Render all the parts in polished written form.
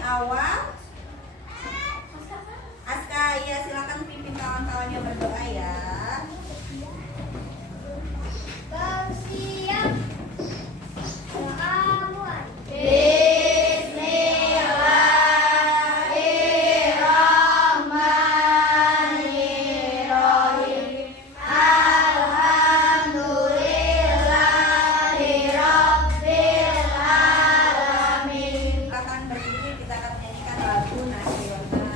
awal. Aska, ya silakan pimpin kawan-kawannya berdoa ya. Bersiap. Awan. Bismillahirrahmanirrahim. Alhamdulillahirabbil alamin. Akan berdiri, kita akan menyanyikan lagu nasional.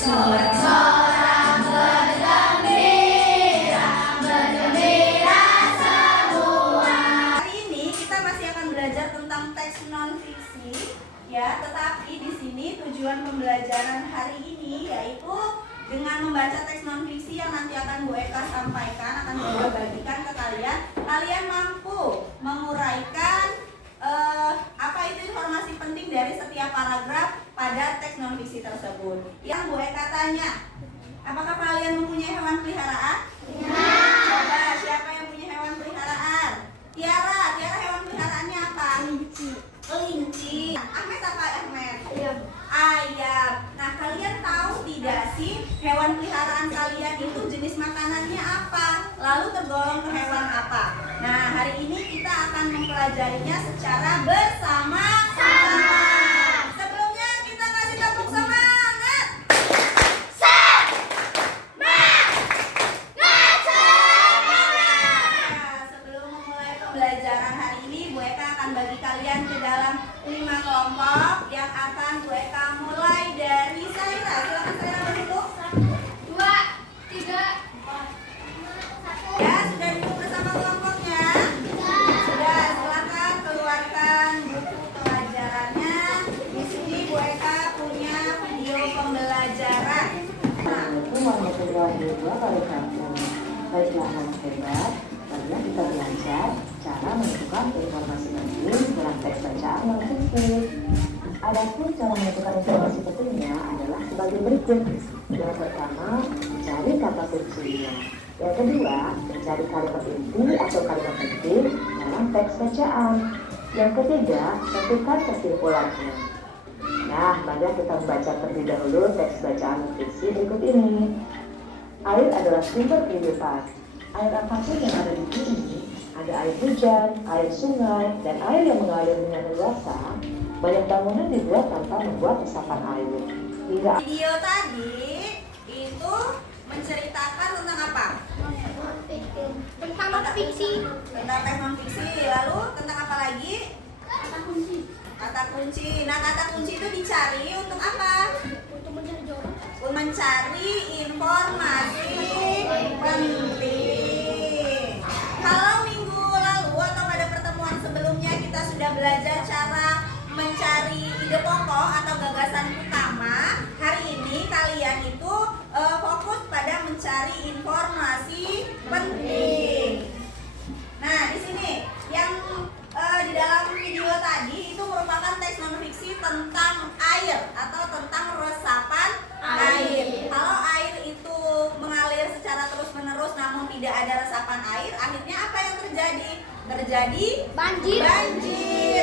Sorak-sorak bergembira semua. Hari ini kita masih akan belajar tentang teks non fiksi, ya. Tetapi di sini tujuan pembelajaran hari ini yaitu dengan membaca teks non fiksi yang nanti akan Bu Eka sampaikan, akan Bu Eka bagikan ke kalian. Kalian mampu menguraikan apa itu informasi penting dari setiap paragraf pada teks non fiksi tersebut. Yang Bu Eka tanya, apakah kalian mempunyai hewan peliharaan? Coba siapa yang punya hewan peliharaan? Tiara hewan peliharaannya apa? Kelinci. Ahmed apa Ahmed? Ayam. Nah, kalian tahu tidak sih hewan peliharaan kalian itu jenis makanannya apa? Lalu tergolong ke hewan apa? Nah, hari ini kita akan mempelajarinya secara bersama-sama. Sebelumnya kita kasih tepuk semangat. Nah, sebelum memulai pembelajaran hari ini, Bu Eka akan bagi kalian ke dalam 5 kelompok yang akan Bu Eka mulai dari Saira. Silakan Saira masuk. 2, 3, 4, 5, 1. Ya, sudah duduk bersama kelompoknya? Sudah, silakan keluarkan buku pelajarannya. Di sini Bu Eka punya video pembelajaran. Assalamualaikum warahmatullahi wabarakatuh. Baiklah anak hebat, kalian kita belajar cara menentukan informasi penting dalam teks bacaan non fiksi. Adapun cara menentukan informasi pentingnya adalah sebagai berikut. Yang pertama, mencari kata kuncinya. Yang kedua, mencari kalimat inti atau kalimat penting dalam teks bacaan. Yang ketiga, tentukan kesimpulannya. Nah, mari kita membaca terlebih dahulu teks bacaan fiksi berikut ini. Air adalah sumber kehidupan. Air apapun yang ada di bumi ini, ada air hujan, air sungai, dan air yang mengalir dengan leluasa. Banyak bangunan dibuat tanpa membuat resapan air. Hingga Video tadi itu menceritakan tentang apa? Tentang non fiksi. Tentang teks non fiksi. Lalu tentang apa lagi? Kata kunci. Kata kunci. Nah, kata kunci itu dicari untuk apa? Untuk mencari jawaban. Untuk mencari informasi penting. Kalau minggu lalu atau pada pertemuan sebelumnya kita sudah belajar cara mencari ide pokok atau gagasan utama, hari ini kalian itu fokus pada mencari informasi penting. Nah, di sini yang di dalam video tadi itu merupakan teks non fiksi tentang air atau tentang resapan air. Kalau air itu mengalir secara terus-menerus namun tidak ada resapan air, akhirnya apa yang terjadi? Terjadi Banjir.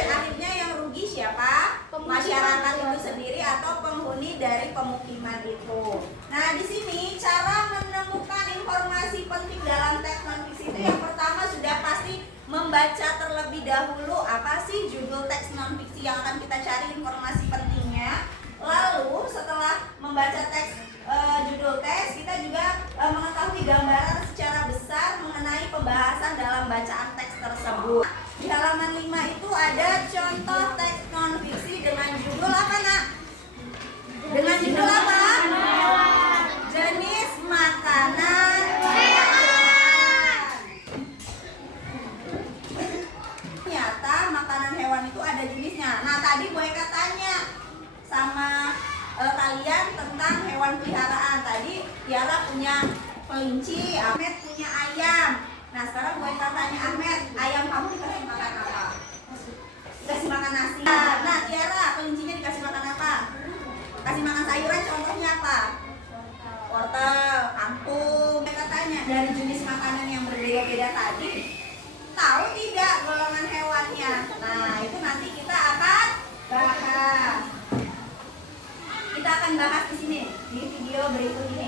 Akhirnya yang rugi siapa? Masyarakat itu sendiri atau penghuni dari pemukiman itu. Nah, di sini cara menemukan informasi penting dalam teks non fiksi itu yang pertama sudah pasti membaca terlebih dahulu apa sih judul teks non fiksi yang akan kita cari informasi pentingnya. Lalu setelah membaca teks judul teks, kita juga mengetahui gambaran secara besar mengenai pembahasan dalam bacaan teks tersebut. Di halaman 5 itu ada contoh teks non fiksi dengan judul apa, Nak? Dengan judul apa? Jenis makanan hewan. Ternyata makanan hewan itu ada jenisnya. Nah, tadi Bu Eka tanya sama kalian tentang hewan peliharaan. Tadi Tiara punya kelinci, Ahmed punya ayam. Nah, sekarang Bu Eka tanya Ahmed, ayam kamu dikasih makan apa? Dikasih makan nasi. Nah, Tiara, kelincinya dikasih makan apa? Kasih makan sayuran, contohnya apa? Wortel, kangkung. Kita tanya dari jenis makanan yang berbeda-beda tadi, tahu tidak golongan hewannya? Nah, itu nanti kita akan bahas. Kita akan bahas di sini di video berikut ini.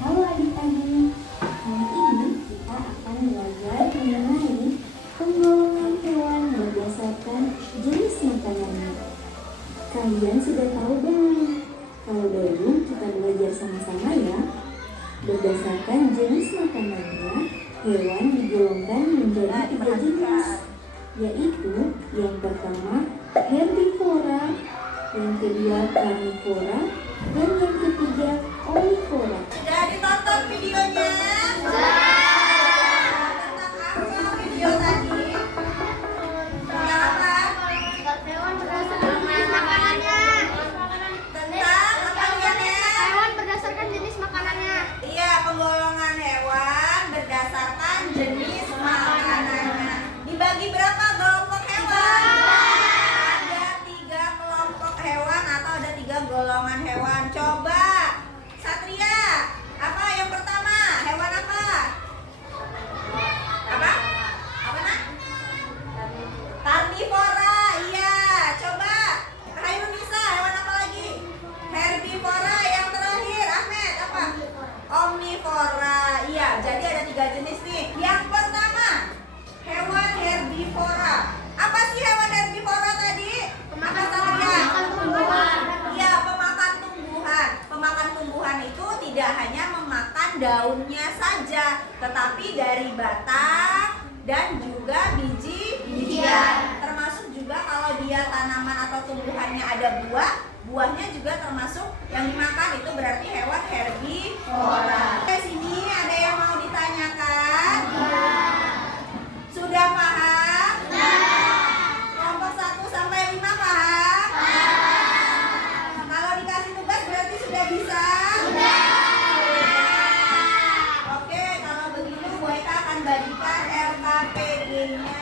Halo adik-adik, hari ini kita akan belajar mengenai penggolongan hewan berdasarkan jenis makanannya. Kalian sudah tahu belum? Kalau belum, kita belajar sama-sama ya. Berdasarkan jenis makanannya, hewan digolongkan menjadi 3 jenis, yaitu yang pertama herbivora, yang kedua karnivora, dan yang ketiga omnivora. Sudah ditonton videonya? Tentang apa video tadi? Tentang apa? Hewan berdasarkan jenis makanannya. Tentang apa lihatnya? Hewan berdasarkan jenis makanannya. Iya, penggolongan hewan berdasarkan jenis makanannya. Dibagi berapa kelompok hewan? Ada 3 kelompok hewan atau ada 3 golongan hewan. Coba, Satria, apa yang pertama? Hewan apa? Apa? Apa nak? Karnivora, iya. Coba, Hairunisa, hewan apa lagi? Herbivora, yang terakhir, Ahmed, apa? Omnivora, iya. Jadi ada 3 jenis nih. Yang pertama, hewan herbivora. Apa sih hewan herbivora tadi? Apa Satria? Iya, pemakan tumbuhan. Pemakan tumbuhan itu tidak hanya memakan daunnya saja, tetapi dari batang dan juga biji-bijian. Termasuk juga kalau dia tanaman atau tumbuhannya ada buah, buahnya juga termasuk yang dimakan. Itu berarti hewan herbivora. Oke, sini ada yang mau ditanyakan? Sudah paham? Kelompok 1 sampai 5 paham? Kalau dikasih tugas berarti sudah bisa? Oke, kalau begitu Bu Eka akan bagikan LKPD-nya.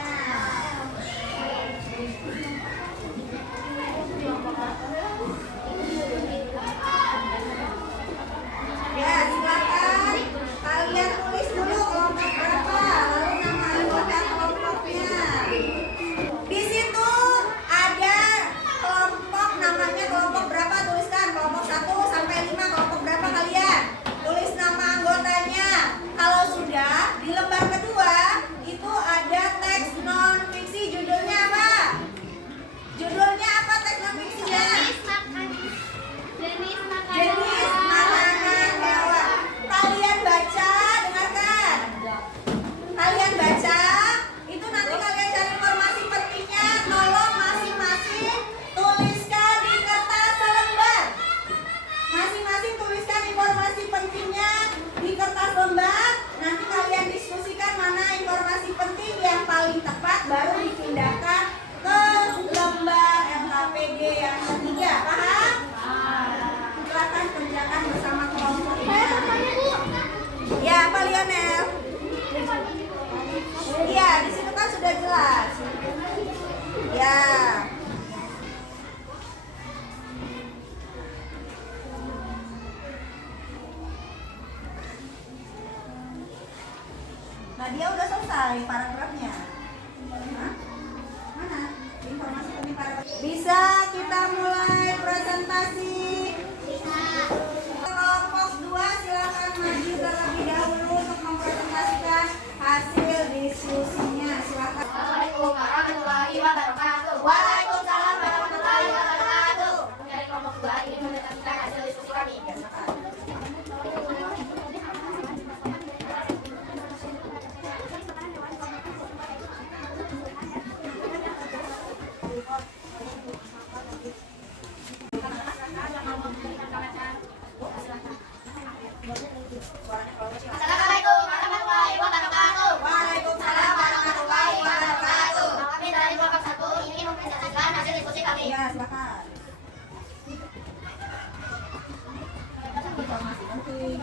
Ya, silakan kalian tulis dulu kelompok berapa, lalu nama anggota kelompoknya. Di situ ada kelompok, namanya kelompok berapa, tuliskan kelompok 1 sampai 5, kelompok berapa kalian? Tulis nama anggotanya. Kalau sudah, di lembar kedua itu ada teks non fiksi, judulnya apa? Judulnya apa teks non fiksinya? Jenis Jenis makanan hewan. Kalian baca, dengarkan. Kalian baca, itu nanti kalian cari informasi pentingnya. Tolong masing-masing tuliskan di kertas selembar. Masing-masing tuliskan informasi pentingnya di kertas lembar. Nanti kalian diskusikan mana informasi penting yang paling tepat, baru dipindahkan ke lembar LKPD yang ketiga. Paham? Silakan kerjakan bersama kelompoknya. Ya, apa Lionel? Iya, di situ kan sudah jelas. Ya. Nah, dia udah selesai paragrafnya. Hah? Mana? Informasi penting paragraf. Bisa kita mulai presentasi. Kelompok 2 silakan maju terlebih dahulu untuk mempresentasikan hasil diskusinya. Silakan. Assalamualaikum warahmatullahi wabarakatuh. Waalaikumsalam warahmatullahi wabarakatuh. Dari kelompok 2 ini menetapkan hasil diskusi kami. Assalamualaikum warahmatullahi wabarakatuh. Waalaikumsalam warahmatullahi wabarakatuh. Kami dari kelompok 1 ingin mempresentasikan hasil diskusi kami. Iya, silakan. Informasi penting.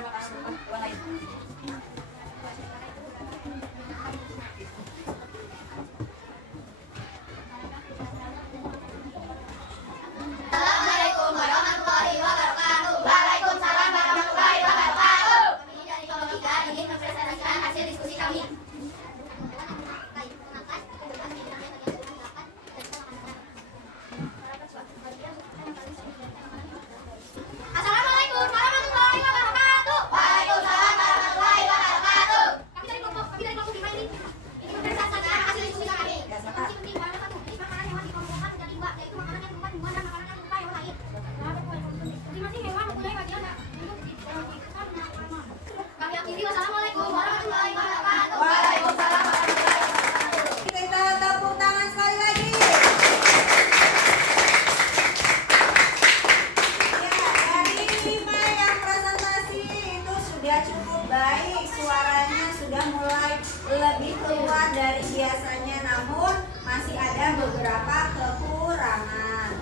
Terima kasih. Assalamualaikum warahmatullahi wabarakatuh. Waalaikumsalam warahmatullahi wabarakatuh. Kami dari kelompok 3 ingin mempresentasikan hasil diskusi kami. Assalamualaikum warahmatullahi wabarakatuh. Waalaikumsalam warahmatullahi wabarakatuh. Kami dari kelompok 5 ini ingin mempresentasikan hasil diskusi kami. Yang paling penting adalah satu, jenis makanan hewan di kelompok 4 menjadi 2, yaitu makanan yang berupa tumbuhan dan makanan yang berupa hewan lain. Masing-masing hewan mempunyai bagian yang hidup di dalam kehidupan normal. Kami akhiri, wassalamualaikum warahmatullahi wabarakatuh. Waalaikumsalam warahmatullahi wabarakatuh. Kita tepuk tangan sekali lagi. Ya, dari 5 yang presentasi itu sudah cukup baik. Suaranya sudah mulai lebih keluar dari biasanya, namun masih ada beberapa kekurangan.